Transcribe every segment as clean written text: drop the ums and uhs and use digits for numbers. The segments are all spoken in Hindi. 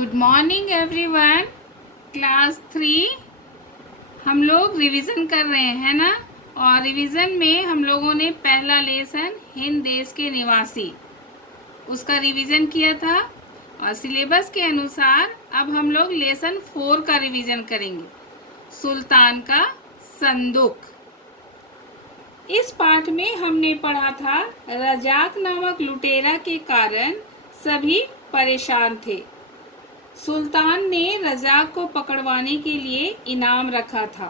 Good morning everyone. क्लास 3 हम लोग रिवीजन कर रहे हैं ना। और रिवीजन में हम लोगों ने पहला लेसन हिंद देश के निवासी उसका रिवीजन किया था। और सिलेबस के अनुसार अब हम लोग लेसन 4 का रिवीजन करेंगे, सुल्तान का संदूक। इस पाठ में हमने पढ़ा था रजाक नामक लुटेरा के कारण सभी परेशान थे। सुल्तान ने रजाक को पकड़वाने के लिए इनाम रखा था।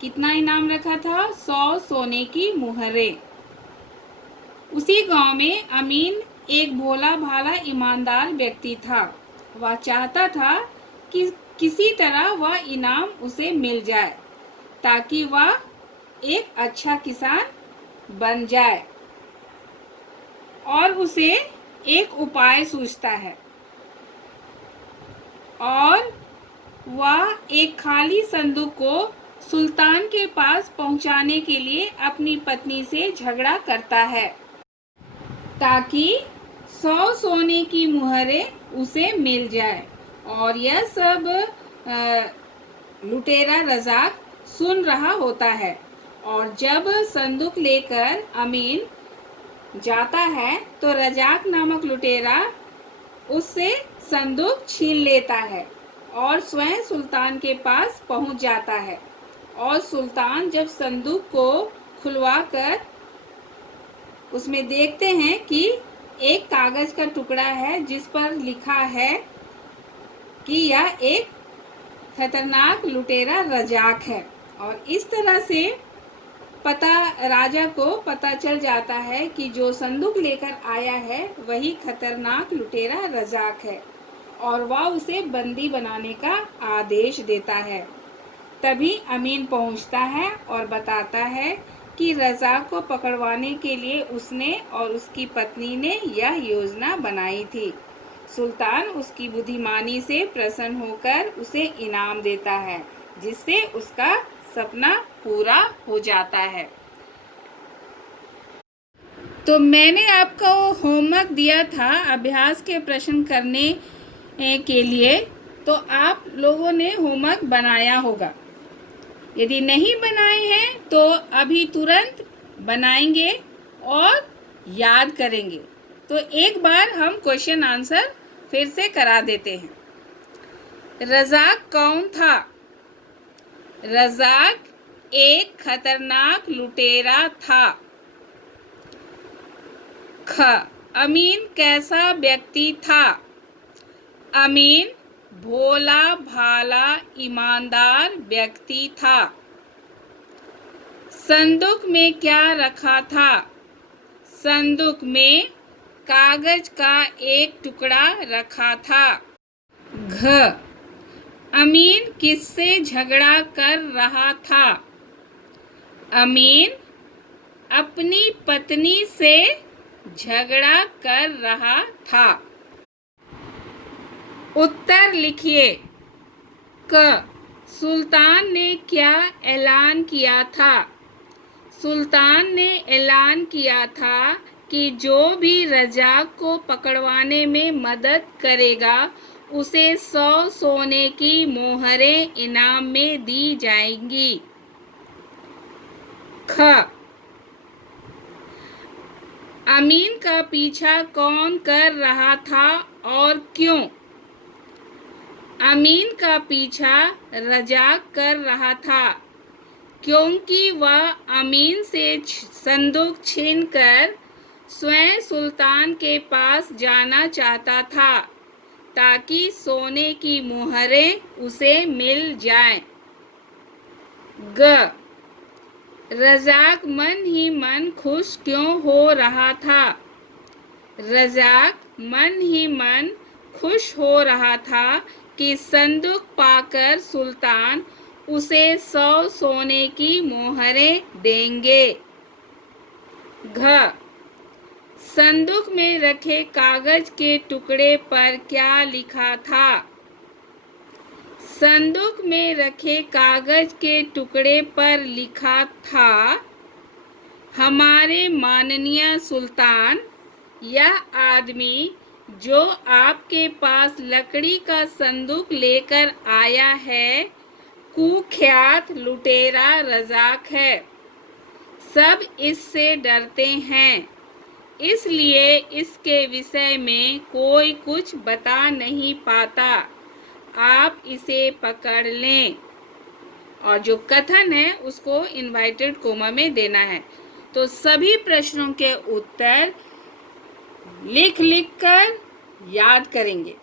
कितना इनाम रखा था? 100 सोने की मुहरें। उसी गांव में अमीन एक भोला भाला ईमानदार व्यक्ति था। वह चाहता था कि किसी तरह वह इनाम उसे मिल जाए ताकि वह एक अच्छा किसान बन जाए। और उसे एक उपाय सूझता है और वह एक खाली संदूक को सुल्तान के पास पहुंचाने के लिए अपनी पत्नी से झगड़ा करता है ताकि 100 सोने की मुहरें उसे मिल जाए। और यह सब लुटेरा रजाक सुन रहा होता है। और जब संदूक लेकर अमीन जाता है तो रजाक नामक लुटेरा उससे संदूक छीन लेता है और स्वयं सुल्तान के पास पहुंच जाता है। और सुल्तान जब संदूक को खुलवाकर उसमें देखते हैं कि एक कागज का टुकड़ा है जिस पर लिखा है कि यह एक खतरनाक लुटेरा रजाक है। और इस तरह से राजा को पता चल जाता है कि जो संदूक लेकर आया है वही खतरनाक लुटेरा रजाक है और वह उसे बंदी बनाने का आदेश देता है। तभी अमीन पहुंचता है और बताता है कि रजाक को पकड़वाने के लिए उसने और उसकी पत्नी ने यह योजना बनाई थी। सुल्तान उसकी बुद्धिमानी से प्रसन्न होकर उसे इनाम देता है जिससे उसका सपना पूरा हो जाता है। तो मैंने आपको होमवर्क दिया था अभ्यास के प्रश्न करने के लिए, तो आप लोगों ने होमवर्क बनाया होगा। यदि नहीं बनाए हैं तो अभी तुरंत बनाएंगे और याद करेंगे। तो एक बार हम क्वेश्चन आंसर फिर से करा देते हैं। रजाक कौन था? रजाक एक खतरनाक लुटेरा था। ख, अमीन कैसा व्यक्ति था? अमीन भोला भाला ईमानदार व्यक्ति था। संदूक में क्या रखा था? संदूक में कागज का एक टुकड़ा रखा था। घ, अमीन किससे झगड़ा कर रहा था? अमीन अपनी पत्नी से झगड़ा कर रहा था। उत्तर लिखिए। क, सुल्तान ने क्या ऐलान किया था? सुल्तान ने ऐलान किया था कि जो भी रजाक को पकड़वाने में मदद करेगा उसे 100 सोने की मोहरें इनाम में दी जाएंगी। ख, अमीन का पीछा कौन कर रहा था और क्यों? अमीन का पीछा रजाक कर रहा था क्योंकि वह अमीन से संदूक छीनकर स्वयं सुल्तान के पास जाना चाहता था ताकि सोने की मुहरें उसे मिल जाएं। ग, रजाक मन ही मन खुश क्यों हो रहा था? रजाक मन ही मन खुश हो रहा था कि संदूक पाकर सुल्तान उसे 100 सोने की मोहरें देंगे। घ, संदूक में रखे कागज के टुकड़े पर क्या लिखा था? संदूक में रखे कागज के टुकड़े पर लिखा था, हमारे माननीय सुल्तान, यह आदमी जो आपके पास लकड़ी का संदूक लेकर आया है कुख्यात लुटेरा रजाक है। सब इससे डरते हैं, इसलिए इसके विषय में कोई कुछ बता नहीं पाता। आप इसे पकड़ लें। और जो कथन है उसको इन्वर्टेड कोमा में देना है। तो सभी प्रश्नों के उत्तर लिख लिख कर याद करेंगे।